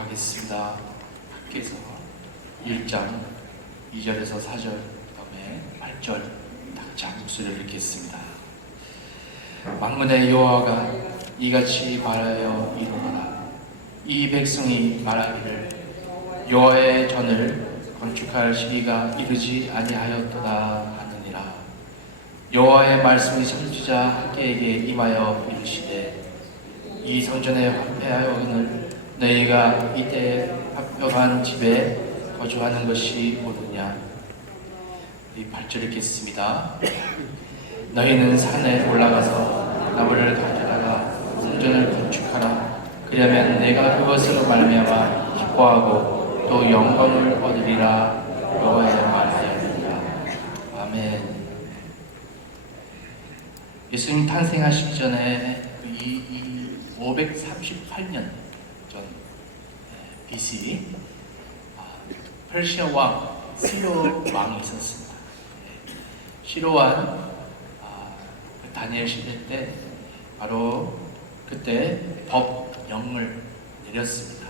하겠습니다. 밖에서 1장 2절에서 4절, 그다음에 8절 다 같이 한 목소리를 읽겠습니다. 만군의 여호와가 이같이 말하여 이르노라. 이 백성이 말하기를 여호와의 전을 건축할 시기가 이르지 아니하였도다 하느니라. 여호와의 말씀이 선지자 학개에게 임하여 이르시되 이 성전에 화폐하여는 너희가 이때 합격한 집에 거주하는 것이 옳으냐. 이 8절 읽겠습니다. 너희는 산에 올라가서 나무를 가져다가 성전을 건축하라. 그러면 내가 그것으로 말미암아 기뻐하고 또 영광을 얻으리라. 여호와의 말하였느니라. 아멘. 예수님 탄생하시기 전에 538년 전 BC 페르시아 왕 시로 왕이 있었습니다. 시로 왕 다니엘 시대 때 바로 그때 법령을 내렸습니다.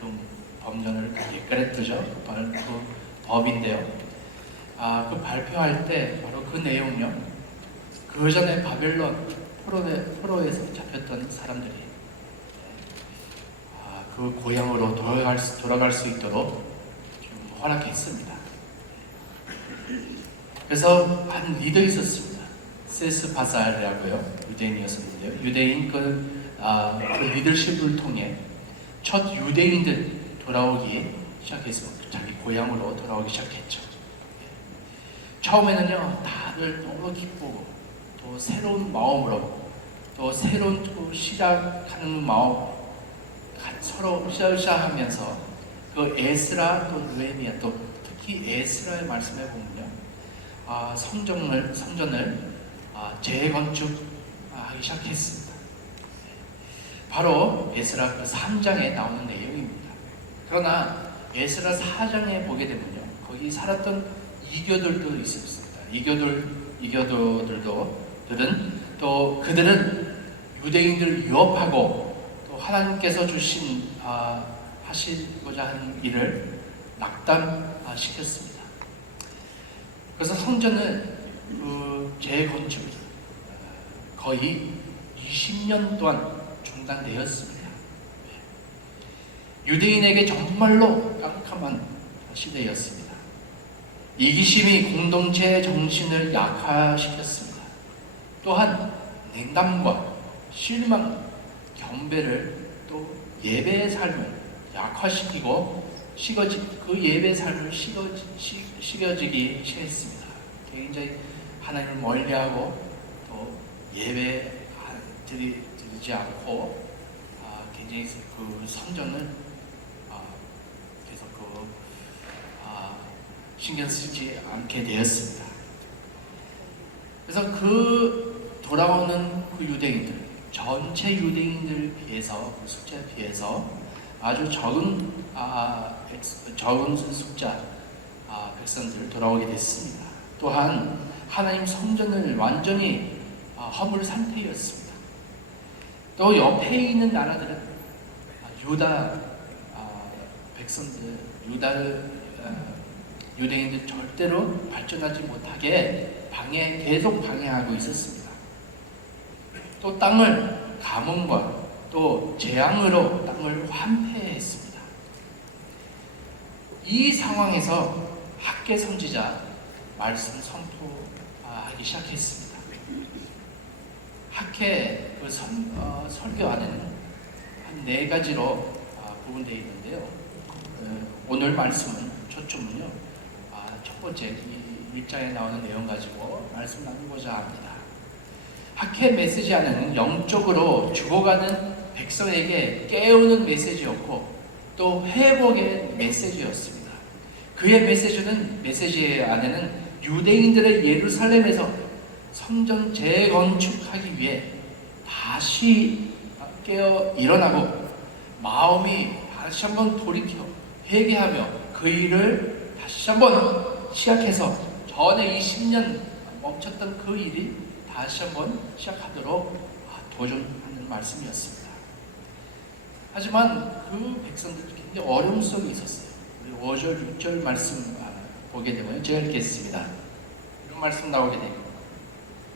그 법령을 옛가랬죠. 그 법인데요. 그 발표할 때 바로 그 내용요. 그 전에 바벨론 포로에서 잡혔던 사람들이 그 고향으로 돌아갈 수 있도록 좀 허락했습니다. 그래서 한 리더 있었습니다. 세스바살이라고요. 유대인이었었는데요. 유대인 그 리더십을 통해 첫 유대인들 돌아오기 시작했습니다. 자기 고향으로 돌아오기 시작했죠. 처음에는요, 다들 너무 기쁘고 또 새로운 마음으로 또 새로운 시작하는 마음 서로 으쌰으쌰하면서 그 에스라 또 느헤미야 또 특히 에스라의 말씀에 보면요, 성전을 재건축하기 시작했습니다. 바로 에스라 그 3장에 나오는 내용입니다. 그러나 에스라 4장에 보게 되면요, 거기 살았던 이교도들도 있었습니다. 이교도들은 또 그들은 유대인들을 유업하고 또 하나님께서 주신 하시고자 하는 일을 낙담시켰습니다. 그래서 성전은 그 재건축이 거의 20년 동안 중단되었습니다. 유대인에게 정말로 깜깜한 시대였습니다. 이기심이 공동체의 정신을 약화시켰습니다. 또한 냉담과 실망, 경배를 또 예배의 삶을 약화시키고 그 예배의 삶을 식어지기 시작했습니다. 굉장히 하나님을 멀리하고 또 예배 드리지 않고 굉장히 그 성전을 계속 신경 쓰지 않게 되었습니다. 그래서 그 돌아오는 그 유대인들, 전체 유대인들 비해서 그 숫자에 비해서 아주 적은 숫자 백성들 돌아오게 됐습니다. 또한 하나님 성전을 완전히 허물 상태였습니다. 또 옆에 있는 나라들은 유다 백성들, 유대인들 절대로 발전하지 못하게 계속 방해하고 있었습니다. 또 땅을 가뭄과 또 재앙으로 땅을 황폐했습니다. 이 상황에서 학개 선지자 말씀 선포하기 시작했습니다. 학개 그 설교 안에는 한 4가지로 구분되어 있는데요. 오늘 말씀은 초점은요, 첫 번째 이 1장에 나오는 내용 가지고 말씀 나누고자 합니다. 학회 메시지 안에는 영적으로 죽어가는 백성에게 깨우는 메시지였고 또 회복의 메시지였습니다. 그의 메시지 안에는 유대인들의 예루살렘에서 성전 재건축하기 위해 다시 깨어 일어나고 마음이 다시 한번 돌이켜 회개하며 그 일을 다시 한번 시작해서 전에 20년 멈췄던 그 일이 다시 한번 시작하도록 도전하는 말씀이었습니다. 하지만 그 백성들이 굉장히 어려움 속에 있었어요. 우리 5절, 6절 말씀 보게 되면 제가 읽겠습니다. 이런 말씀 나오게 됩니다.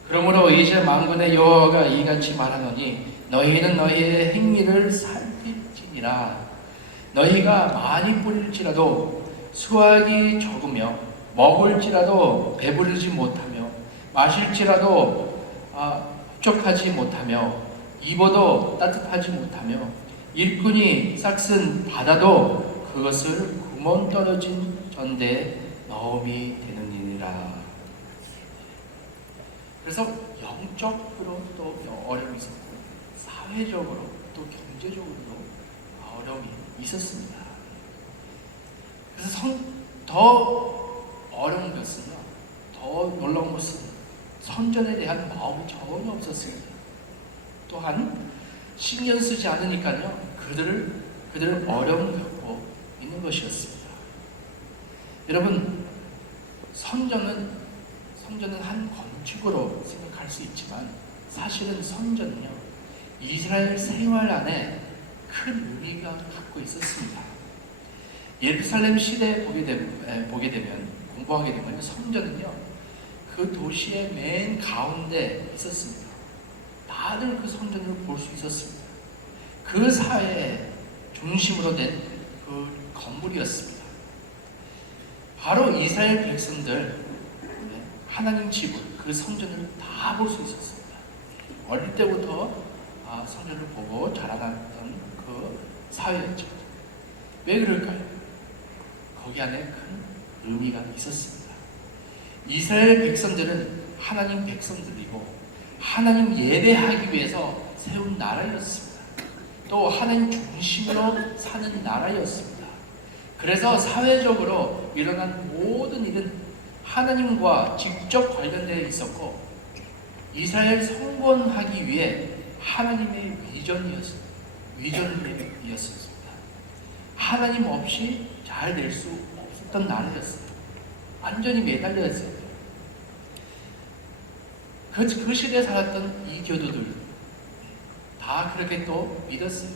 그러므로 이제 만군의 여호와가 이같이 말하노니 너희는 너희의 행위를 살필지니라. 너희가 많이 뿌릴지라도 수확이 적으며 먹을지라도 배부르지 못하며 마실지라도 흡족하지 못하며 입어도 따뜻하지 못하며 일꾼이 싹슨 바다도 그것을 구멍 떨어진 전대에 넣음이 되느니라. 그래서 영적으로 또 어려움이 있었고 사회적으로 또 경제적으로도 어려움이 있었습니다. 그래서 더 어려운 것은요, 더 놀라운 것은 선전에 대한 마음이 전혀 없었습니다. 또한 신경 쓰지 않으니까요, 그들을 어려움 갖고 있는 것이었습니다. 여러분, 선전은 한 건축으로 생각할 수 있지만 사실은 선전은요, 이스라엘 생활 안에 큰 의미가 갖고 있었습니다. 예루살렘 시대에 보게 되면 공부하게 되면 선전은요, 그 도시의 맨 가운데 있었습니다. 다들 그 선전을 볼 수 있었습니다. 그 사회의 중심으로 된 그 건물이었습니다. 바로 이스라엘 백성들, 하나님 집을, 그 선전을 다 볼 수 있었습니다. 어릴 때부터 선전을 보고 자라났던 그 사회였죠. 왜 그럴까요? 거기 안에 큰 의미가 있었습니다. 이스라엘 백성들은 하나님 백성들이고 하나님 예배하기 위해서 세운 나라였습니다. 또 하나님 중심으로 사는 나라였습니다. 그래서 사회적으로 일어난 모든 일은 하나님과 직접 관련되어 있었고 이스라엘 성공하기 위해 하나님의 위전이었습니다. 하나님 없이 잘 될 수 없었던 나라였어요. 완전히 매달려 있어요. 그 시대에 살았던 이교도들 다 그렇게 또 믿었어요.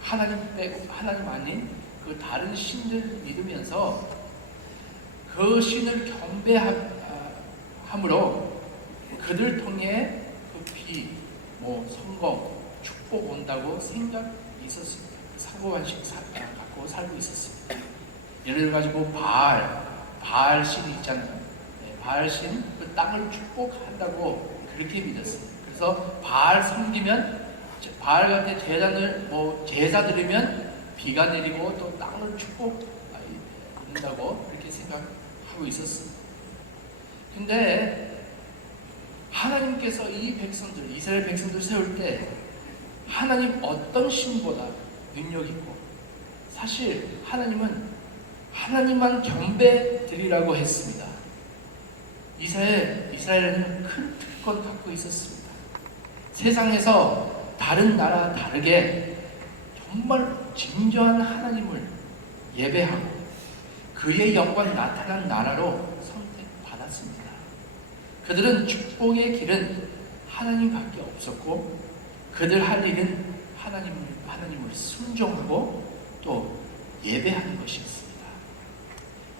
하나님 빼고 하나님 아닌 그 다른 신들 믿으면서 그 신을 경배함으로 그들 통해 그 성공, 축복 온다고 생각이 있었습니다. 사고관식 갖고 살고 있었습니다. 예를 들어가지고 바알 신이 있잖아요. 바알 신, 그 땅을 축복한다고 그렇게 믿었어요. 그래서 바알 섬기면 바알한테 제사 드리면 비가 내리고 또 땅을 축복한다고 그렇게 생각하고 있었습니다. 근데 하나님께서 이 백성들, 이스라엘 백성들 세울 때 하나님 어떤 신보다 능력 있고 사실 하나님은 하나님만 경배 드리라고 했습니다. 이스라엘은 큰 특권 갖고 있었습니다. 세상에서 다른 나라 다르게 정말 진정한 하나님을 예배하고 그의 영광이 나타난 나라로 선택받았습니다. 그들은 축복의 길은 하나님밖에 없었고 그들 할 일은 하나님을 순종하고 또 예배하는 것이었습니다.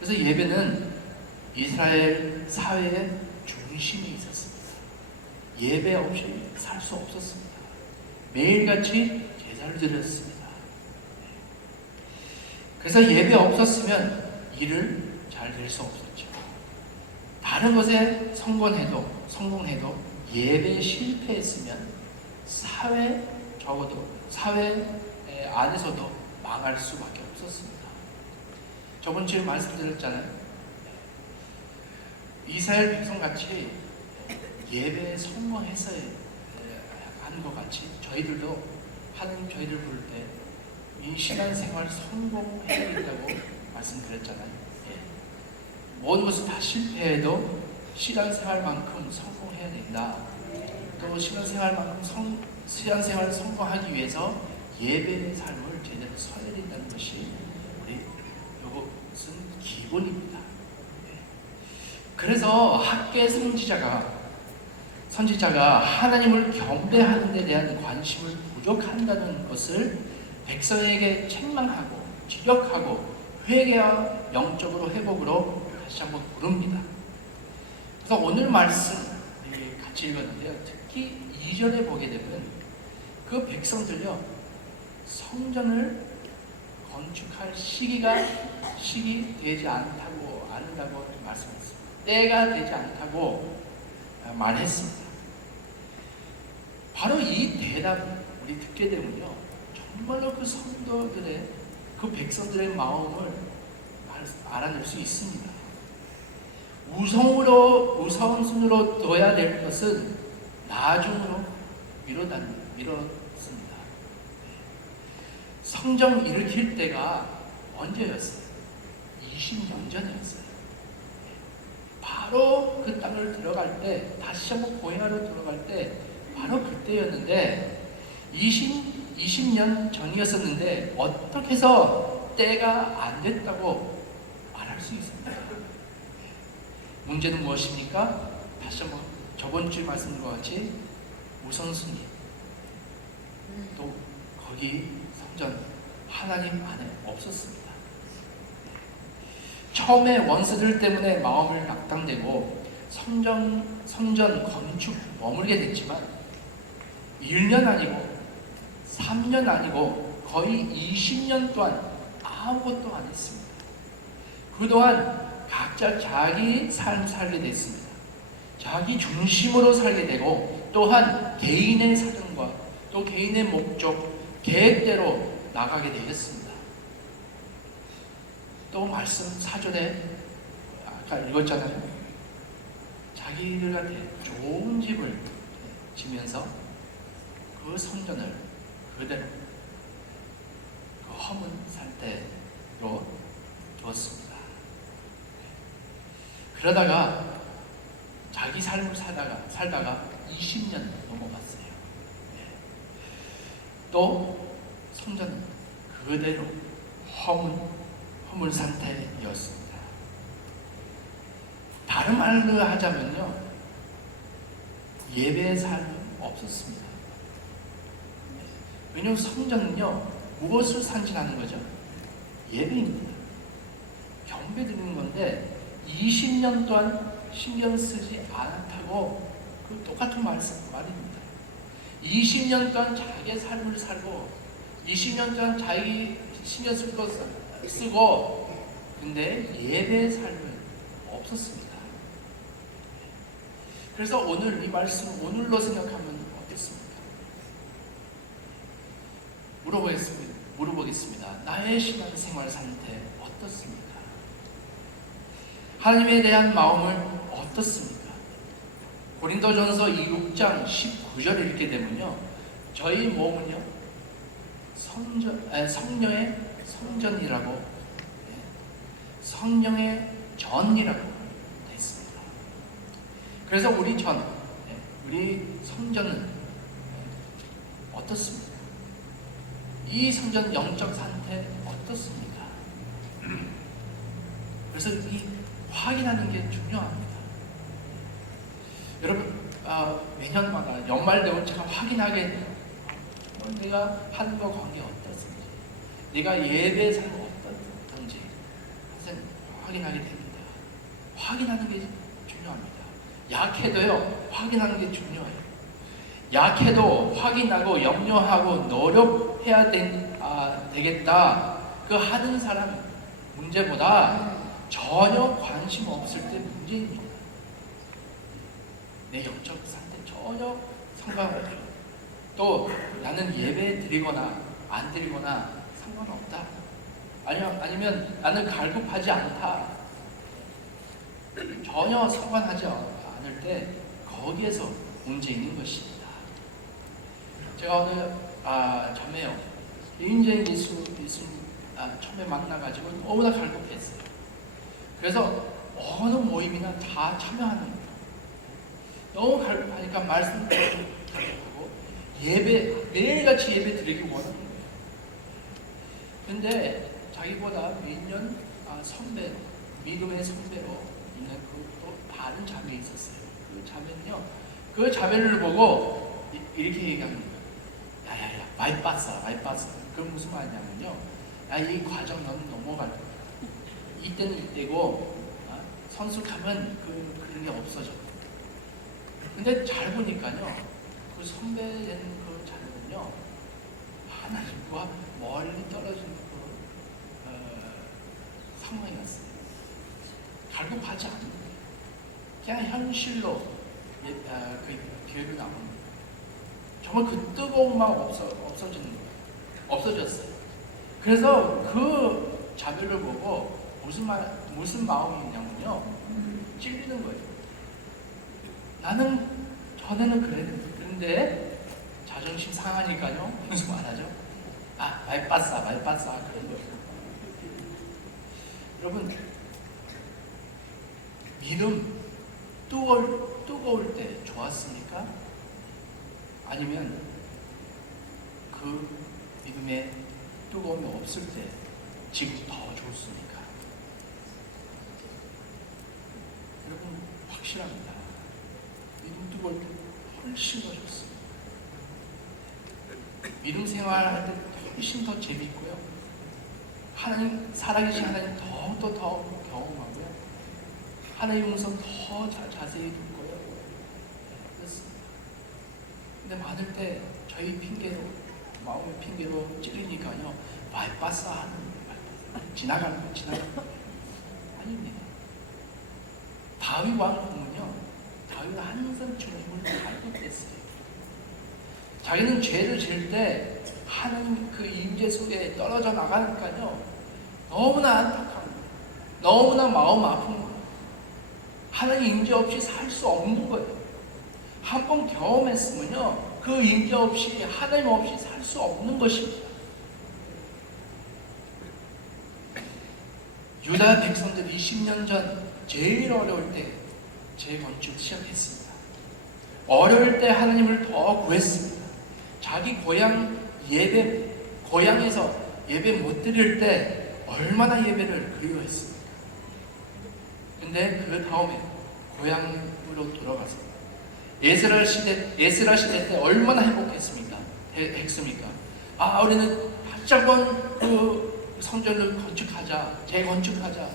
그래서 예배는 이스라엘 사회의 중심이 있었습니다. 예배 없이 살 수 없었습니다. 매일같이 제사를 드렸습니다. 그래서 예배 없었으면 일을 잘 될 수 없었죠. 다른 것에 성공해도 예배에 실패했으면 적어도 사회 안에서도 망할 수밖에 없었습니다. 저번 주에 말씀드렸잖아요. 이스라엘 백성같이 예배에 성공했어야 하는 것 같이 저희들도 하나님 저희들 부를 때 이 신앙생활 성공해야 된다고 말씀드렸잖아요. 모든 것을 다 실패해도 신앙생활만큼 성공해야 된다. 또 신앙생활 성공하기 위해서 예배의 삶을 제대로 서야 된다는 것이 이것은 기본입니다. 그래서 학계 선지자가 하나님을 경배하는 데 대한 관심을 부족한다는 것을 백성에게 책망하고 지적하고 회개와 영적으로 회복으로 다시 한번 부릅니다. 그래서 오늘 말씀 같이 읽었는데요. 특히 2절에 보게 되면 그 백성들요, 성전을 건축할 시기 되지 않다고 말씀했습니다. 때가 되지 않다고 말했습니다. 바로 이 대답을 우리 듣게 되면요, 정말로 그 성도들의, 그 백성들의 마음을 알아낼 수 있습니다. 우선순위로 둬야 될 것은 나중으로 미뤘습니다. 성전 일으킬 때가 언제였어요? 20년 전이었어요. 바로 그 땅을 들어갈 때, 다시 한번 고향으로 들어갈 때 바로 그때였는데 20년 전이었었는데 어떻게 해서 때가 안 됐다고 말할 수 있습니까? 문제는 무엇입니까? 다시 한번 저번 주에 말씀드린 것 같이 우선순위, 또 거기 성전 하나님 안에 없었습니다. 처음에 원수들 때문에 마음을 낙담되고 성전 건축 머물게 됐지만 1년 아니고 3년 아니고 거의 20년 동안 아무것도 안 했습니다. 그동안 각자 자기 삶 살게 됐습니다. 자기 중심으로 살게 되고 또한 개인의 사정과 또 개인의 목적, 계획대로 나가게 되었습니다. 또 말씀 4절에 아까 읽었잖아요. 자기들한테 좋은 집을 지면서 그 성전을 그대로 그 허문 상태로 두었습니다. 그러다가 자기 삶을 살다가 20년 넘어갔어요. 또 성전은 그대로 허물 상태였습니다. 다른 말로 하자면요, 예배의 삶은 없었습니다. 왜냐하면 성전은요, 무엇을 상징하는 거죠? 예배입니다. 경배 드리는 건데 20년 동안 신경 쓰지 않았다고 그 똑같은 말입니다. 20년 동안 자기의 삶을 살고 20년 동안 자기 신경 쓰고 근데 예배의 삶은 없었습니다. 그래서 오늘 이 말씀 오늘로 생각하면 어떻습니까? 물어보겠습니다. 나의 신앙생활 상태 어떻습니까? 하나님에 대한 마음을 어떻습니까? 고린도전서 6장 19절을 읽게 되면요, 저희 몸은요 성령의 성전이라고, 성령의 전이라고 되어 있습니다. 그래서 우리 성전은 어떻습니까? 이 성전 영적 상태 어떻습니까? 그래서 이 확인하는 게 중요합니다. 여러분, 매년마다 연말 되면 제가 확인하게 돼요. 내가 하는과 관계 어떻습니까? 내가 예배 삶 어떤지 확인하게 됩니다. 확인하는 게 중요합니다. 약해도요, 확인하는 게 중요해요. 약해도 확인하고 염려하고 노력해야 되겠다. 그 하는 사람 문제보다 전혀 관심 없을 때 문제입니다. 내 영적 상태 전혀 상관없죠. 또 나는 예배 드리거나 안 드리거나 상관없다. 아니면 나는 갈급하지 않다. 전혀 상관하지 않을 때 거기에서 문제 있는 것입니다. 제가 오늘 자매요, 개인적인 예수 처음에 만나가지고 너무나 갈급했어요. 그래서 어느 모임이나 다 참여하는 거예요. 너무 갈급하니까 말씀 드리고 예배, 매일같이 예배 드리기 원하는 거예요. 근데 자기보다 몇 년 선배, 믿음의 선배로 있는 또 다른 자매 있었어요. 그 자매는요, 그 자매를 보고 이렇게 얘기하는 거예요. 야야야, 많이 봤어. 그럼 무슨 말이냐면요. 이 과정 너는 넘어갈 거야. 이때는 이때고 성숙하면 그런 게 없어져. 근데 잘 보니까요. 그 선배된 그 자녀는요. 하나님과 멀리 떨어진 상황이 났어요. 갈급하지 않는 거예요. 그냥 현실로 그 교회로 나오는 거예요. 정말 그 뜨거움만 없어지는 거예요. 없어졌어요. 그래서 그 자별을 보고 무슨 마음이냐면요. 찔리는 거예요. 나는 전에는 그랬는데 자존심 상하니까요. 무슨 말하죠? 말빠싸 그런 거예요. 여러분, 믿음 뜨거울 때 좋았습니까? 아니면 그 믿음의 뜨거움이 없을 때 지금 더 좋습니까? 여러분, 확실합니다. 믿음 뜨거울 때 훨씬 더 좋습니다. 믿음 생활할 때 훨씬 더 재밌고요. 하나님, 살아계신 하나님 더욱더 경험하고요. 하나님의 음성 더 자세히 듣고요. 그렇습니다. 근데 많을 때 저희 마음의 핑계로 찔리니까요. 말빠싸 하는 거예요. 지나가는 거예요. 아닙니다. 다윗 왕을 보면요. 다윗은 항상 주님을 갈급했어요. 자기는 죄를 지을 때 하나님 그 임재 속에 떨어져 나가니까요. 너무나 안타까운 거예요. 너무나 마음 아픈 거예요. 하나님 임재 없이 살 수 없는 거예요. 한번 경험했으면요. 그 임재 없이 하나님 없이 살 수 없는 것입니다. 유다 백성들이 20년 전 제일 어려울 때 재건축 시작했습니다. 어려울 때 하나님을 더 구했습니다. 자기 고향에서 예배 못 드릴 때 얼마나 예배를 그리워했습니까? 근데 그 다음에 고향으로 돌아가서 에스라 시대 때 얼마나 행복했습니까? 우리는 다시 한번 그 성전을 재건축하자.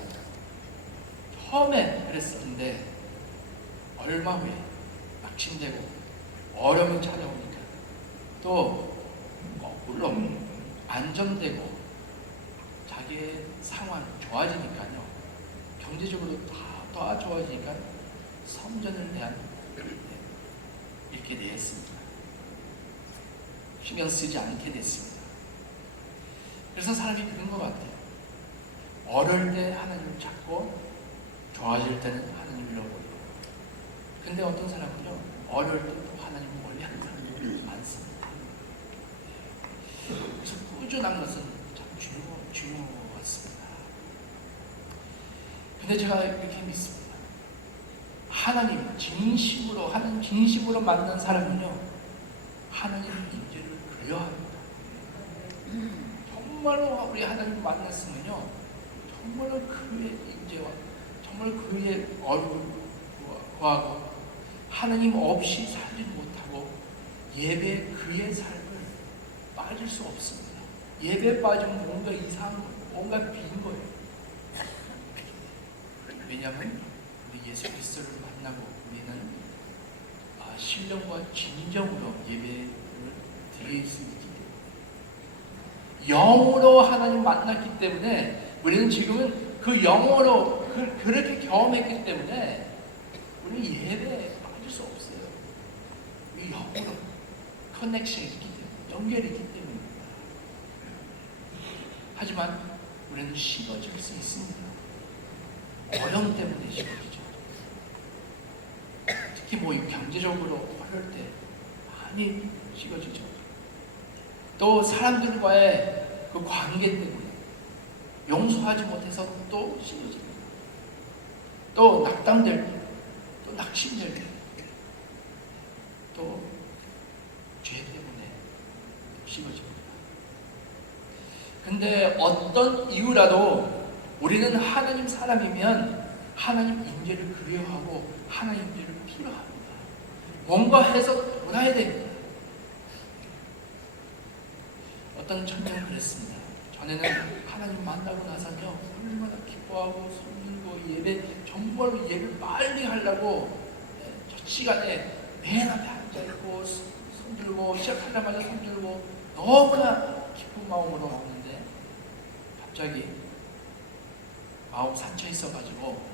처음에 그랬었는데 얼마 후에 낙심되고 어려움이 찾아오니까 또 거꾸로 안정되고 자기의 상황 좋아지니까요. 경제적으로 더 좋아지니까 성전을 대한 이렇게 됐습니다. 신경 쓰지 않게 됐습니다. 그래서 사람이 그런 것 같아요. 어려울 때 하나님을 찾고 좋아질 때는 하나님을 잃어버리고. 근데 어떤 사람은요, 어려울 때 또 하나님을 멀리하는 사람들이 많습니다. 그래서 꾸준한 것은 참 중요한 것 같습니다. 근데 제가 이렇게 믿습니다. 하나님 진심으로 만난 사람은요, 하나님 인재를 그려합니다. 정말로 우리 하나님 만났으면요, 정말로 그의 인재와 정말 그의 얼굴과 하나님 없이 살지 못하고 예배 그의 삶을 빠질 수 없습니다. 예배 빠지면 뭔가 이상한 거예요. 뭔가 빈 거예요. 왜냐하면 우리 예수 그리스도를 만나고 우리는 신령과 진정으로 예배를 드릴 수 있기 때문에, 영으로 하나님 만났기 때문에 우리는 지금은 그 영으로 그렇게 경험했기 때문에 우리는 예배에 빠질 수 없어요. 이 영으로 커넥션이 있기 때문에, 연결이 있기 때문입니다. 하지만 우리는 식어질 수 있습니다. 어려움 때문에 식어지죠. 특히 경제적으로 어려울 때 많이 식어지죠. 또 사람들과의 그 관계 때문에 용서하지 못해서 또 식어집니다. 또 낙담될 때, 또 낙심될 때, 또 죄 때문에 식어집니다. 근데 어떤 이유라도 우리는 하나님 사람이면 하나님 인재를 그리워하고 하나님 인재를 필요합니다. 뭔가 해서 돌아야 됩니다. 어떤 청년은 그랬습니다. 전에는 하나님 만나고 나서요 얼마나 기뻐하고 손들고 예배 정말로 예배 빨리 하려고 첫 시간에 맨 앞에 앉아있고 손들고 시작하자마자 손들고 너무나 기쁜 마음으로 나오는데 갑자기 마음 상처 있어가지고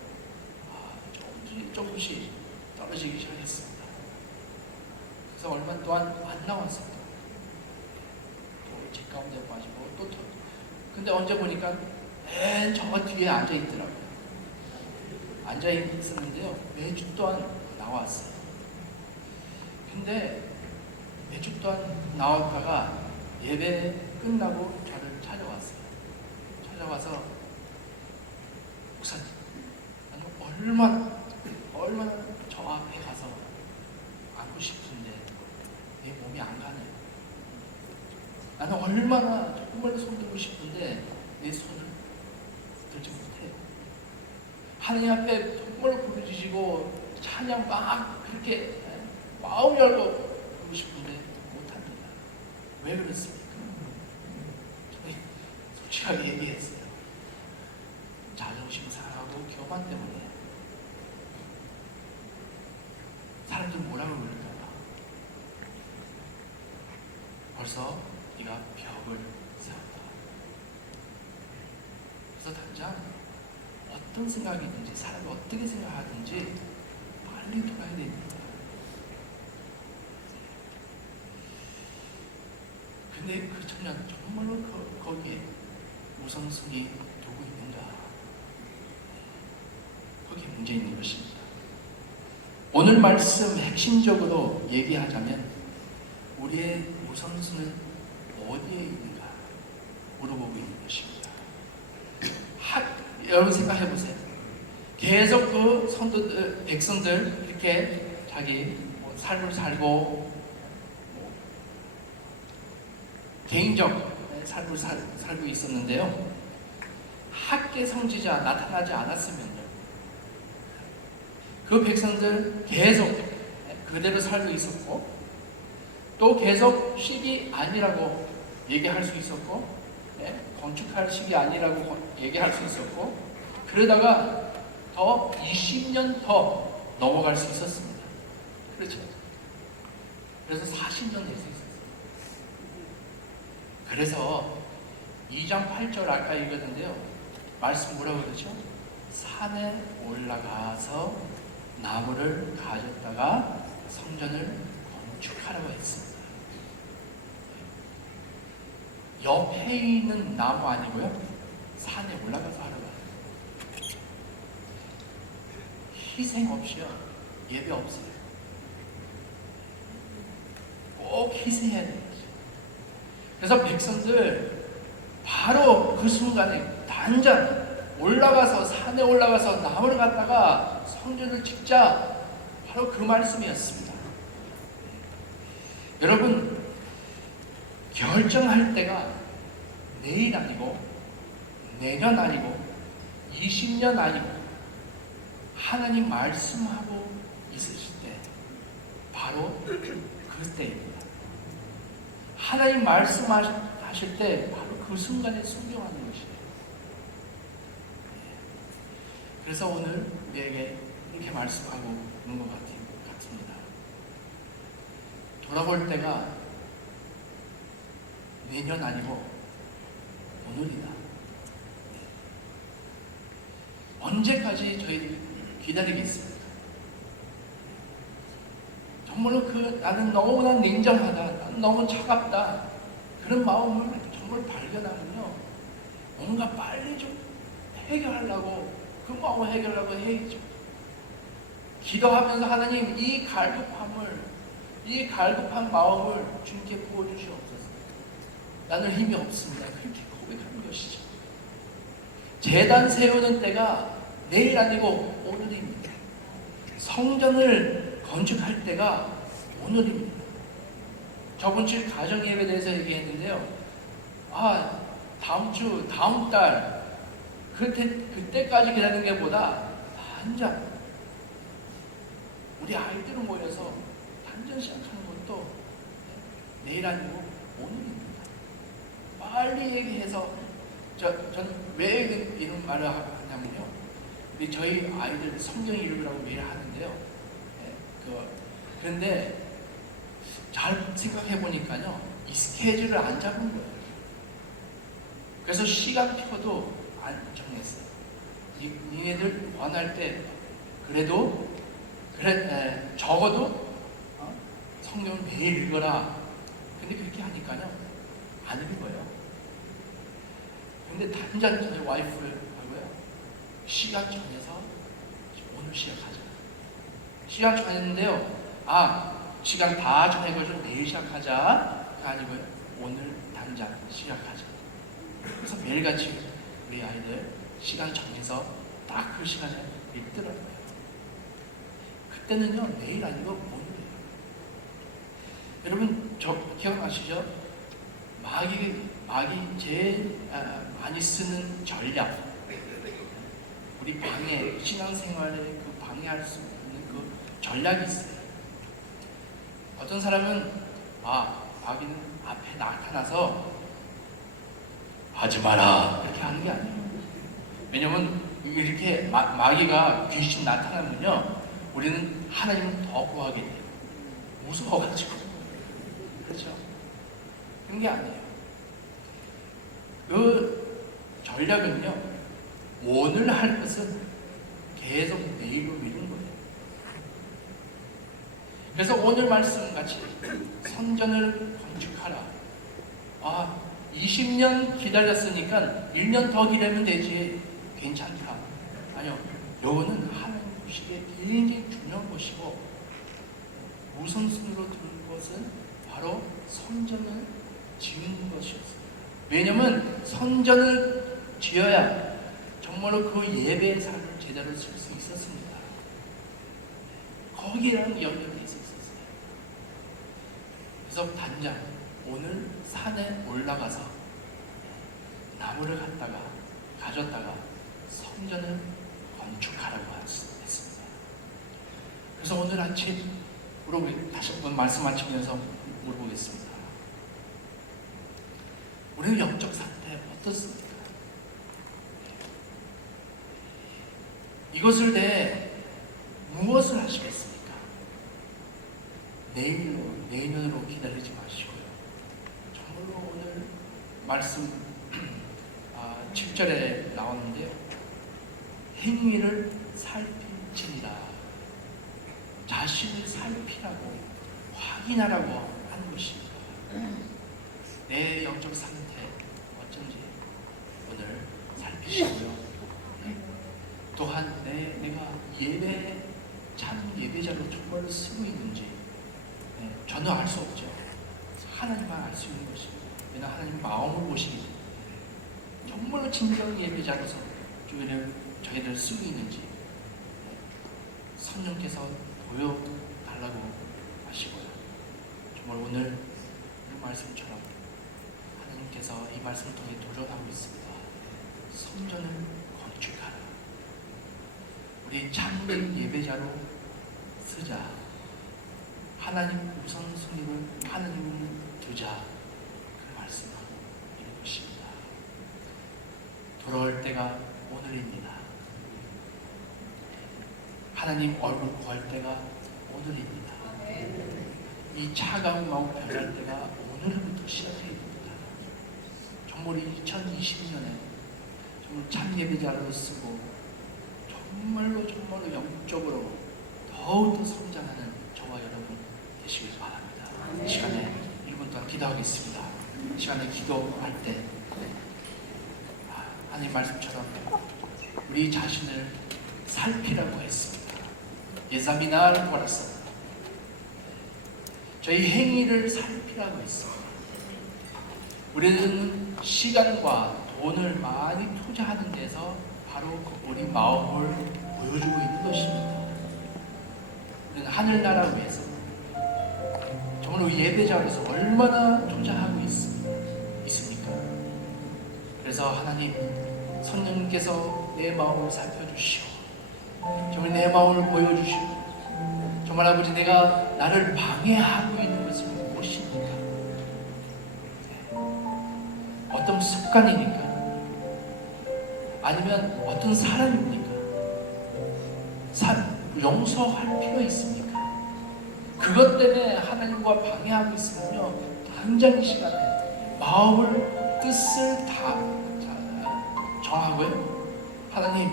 조금씩 떨어지기 시작했습니다. 그래서 얼마 동안 안 나왔습니다. 또 집 가운데 빠지고 또 근데 언제 보니까 맨 저 뒤에 앉아 있더라고요. 앉아 있었는데요 매주 또한 나왔어요. 근데 매주 또한 나왔다가 예배 끝나고 저를 찾아왔어요. 찾아와서 목사님, 나는 얼마나 저 앞에 가서 안고 싶은데 내 몸이 안 가네요. 나는 얼마나 정말 손들고 싶은데 내 손을 들지 못해요. 하나님 앞에 정말 부르짖고 찬양 막 그렇게 마음 열고 부르고 싶은데 못합니다. 왜 그렇습니까? 저는 솔직하게 얘기했어요. 자존심 상하고 교만 때문에. 사람들 뭐라고 그럴까봐. 벌써 네가 벽을 세웠다. 그래서 당장 어떤 생각이든지 사람이 어떻게 생각하든지 빨리 돌아야 됩니다. 근데 그 청년 정말로 거기에 우선순위 두고 있는가? 거기에 문제 있는 것입니다. 오늘 말씀 핵심적으로 얘기하자면 우리의 우선순위는 어디에 있는가 물어보고 있는 것입니다. 여러분 생각해 보세요. 계속 그 성도들, 백성들 이렇게 자기 삶을 살고 개인적 삶을 살고 있었는데요. 학계 성지자 나타나지 않았으면요. 그 백성들 계속 그대로 살고 있었고 또 계속 시기 아니라고 얘기할 수 있었고 건축할 시기 아니라고 얘기할 수 있었고 그러다가 더 20년 더 넘어갈 수 있었습니다. 그렇죠? 그래서 40년 될 수 있었어요. 그래서 2장 8절 아까 읽었는데요. 말씀 뭐라고 그러죠? 산에 올라가서 나무를 가졌다가 성전을 건축하라고 했습니다. 옆에 있는 나무 아니고요. 산에 올라가서 하라고 해요. 희생 없이요. 예배 없어요. 꼭 희생해야 돼요. 그래서 백성들 바로 그 순간에 당장 올라가서 산에 올라가서 나무를 갖다가 성전을 짓자 바로 그 말씀이었습니다. 여러분 결정할 때가 내일 아니고 내년 아니고 20년 아니고 하나님 말씀하고 있으실 때 바로 그때입니다. 하나님 말씀하실 때 바로 그 순간에 순종하는 것이에요. 그래서 오늘 우리에게 이렇게 말씀하고 있는 것 같습니다. 돌아볼 때가 내년 아니고 오늘이다. 언제까지 저희를 기다리겠습니까? 정말로 나는 너무나 냉정하다, 나는 너무 차갑다 그런 마음을 정말 발견하면요 뭔가 빨리 좀 해결하려고 그 마음을 해결하려고 해야죠. 기도하면서 하나님 이 갈급한 마음을 주님께 부어주시옵소서. 나는 힘이 없습니다. 그렇게 고백하는 것이죠. 제단 세우는 때가 내일 아니고 오늘입니다. 성전을 건축할 때가 오늘입니다. 저번 주 가정예배에 대해서 얘기했는데요. 다음 달 그때까지 기다리는 게 보다 당장 우리 아이들을 모여서 당장 시작하는 것도 내일 아니고 오늘입니다. 빨리 얘기해서 저는 왜 이런 말을 하냐면요. 저희 아이들 성경 읽으라고 매일 하는데요. 그런데 잘 생각해 보니까요, 이 스케줄을 안 잡은 거예요. 그래서 시간표도 안 정했어요. 니네들 원할 때 그래도 적어도 성경을 매일 읽어라. 근데 그렇게 하니까요, 안 읽어요. 근데 단장 저희 와이프하고요, 시간 정해서 오늘 시작하자. 시간 정했는데요. 시간 다 정해가지고 내일 시작하자. 그게 아니고요. 오늘 당장 시작하자. 그래서 매일같이 우리 아이들 시간 정해서 딱 그 시간에 읽더라고요. 그때는요, 내일 아니고 오늘이에요. 여러분, 저 기억나시죠? 마귀 제일 많이 쓰는 전략. 우리 신앙생활에 그 방해할 수 있는 그 전략이 있어요. 어떤 사람은 마귀는 앞에 나타나서 하지 마라 이렇게 하는 게 아니에요. 왜냐면 이렇게 마귀가 귀신 나타나면요, 우리는 하나님을 더 구하게 돼요. 무서워가지고. 그렇죠? 그런 게 아니에요. 그 전략은요, 오늘 할 것은 계속 내일로 미루는 거예요. 그래서 오늘 말씀같이 성전을 건축하라. 20년 기다렸으니까 1년 더 기다리면 되지. 괜찮다. 아니요. 요거는 하나님 보시기에 굉장히 중요한 것이고, 우선순위로 두는 것은 바로 성전을 지은 것이었습니다. 왜냐하면 성전을 지어야 정말로 그 예배의 삶을 제대로 쓸 수 있었습니다. 거기랑 연결돼 있었어요. 그래서 단장 오늘 산에 올라가서 나무를 가져다가 성전을 건축하라고 했습니다. 그래서 오늘 아침 다시 한번 말씀 마치면서 물어보겠습니다. 우리의 영적 상태 어떻습니까? 이것을 내 무엇을 하시겠습니까? 내년으로 기다리지 마시고요. 정말로 오늘 말씀 7절에 나오는데요. 행위를 살필지니라. 자신을 살피라고 확인하라고 하는 것입니다. 내 영적 상태 어쩐지 오늘 살피시고요. 또한 내가 참 예배자로 정말로 쓰고 있는지 저는 알 수 없죠. 하나님만 알 수 있는 것입니다. 왜냐하면 하나님 마음을 보시니 정말로 진정 예배자로서 저희를 쓰고 있는지 성령께서 보여달라고 하시고요. 정말 오늘 이 말씀처럼 하나님께서 이 말씀을 통해 도전하고 있습니다. 성전을 건축하라. 우리 참된 예배자로 쓰자. 하나님 우선순위를 하나님을 두자. 그 말씀하고 있는 것입니다. 돌아올 때가 오늘입니다. 하나님 얼굴 구할 때가 오늘입니다. 이 차가운 마음 변할 때가 오늘부터 시작해야 됩니다. 정말 2020년에 정말 참 예배자로 쓰고 정말로 영적으로 더욱더 성장하는 저와 여러분 되시길 바랍니다. 이 시간에 1분 동안 기도하겠습니다. 이 시간에 기도할 때 하나님 말씀처럼 우리 자신을 살피라고 했습니다. 예사미나를 보았습니다. 저희 행위를 살피라고 했습니다. 우리는 시간과 돈을 많이 투자하는 데서 바로 우리 마음을 보여주고 있는 것입니다. 우리는 하늘나라를 위해서 정말 예배자로서 얼마나 투자하고 있습니까? 그래서 하나님 성령님께서 내 마음을 살펴주시고 정말 내 마음을 보여주시고 정말 아버지 내가 나를 방해하고 있는 것을 무엇입니까? 습관이니까? 아니면 어떤 사람입니까? 용서할 필요 있습니까? 그것 때문에 하나님과 방해하고 있으면요, 당장 이 시간에 마음을 뜻을 다 정하고요, 하나님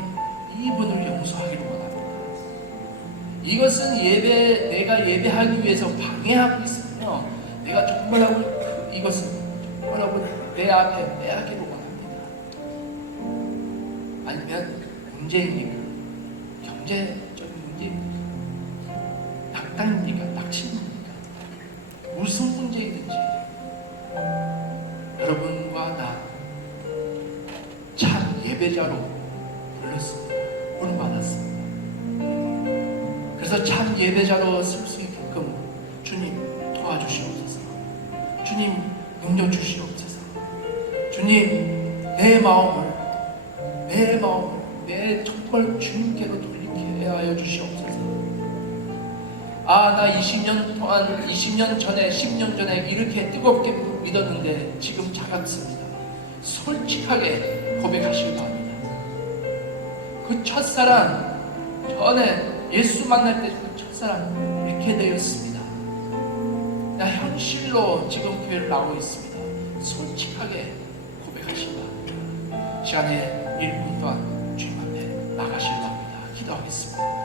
이분을 용서하기를 원합니다. 이것은 내가 예배하기 위해서 방해하고 있으면요, 내가 정말하고 이것은 정말하고 내 앞에 빼앗기를 원합니다. 아니면 문제입니까? 경제적인 문제입니까? 낙담입니까? 낙심입니까? 무슨 문제이든지 여러분과 나 참 예배자로 불렀습니다. 본받았습니다. 그래서 참 예배자로 쓸 수 있게끔 주님 도와주시옵소서. 주님 능력 주시옵소서. 주님 내 마음을 내 정말 주님께로 돌리게 하여 주시옵소서. 나 20년 동안, 20년 전에, 10년 전에 이렇게 뜨겁게 믿었는데 지금 차갑습니다. 솔직하게 고백하시기 바랍니다. 그 첫사랑, 전에 예수 만날 때 그 첫사랑 이렇게 되었습니다. 나 현실로 지금 교회를 나오고 있습니다. 솔직하게 고백하시기 바랍니다. 시간에 1분 동안 주님 앞에 나가시기 바랍니다. 기도하겠습니다.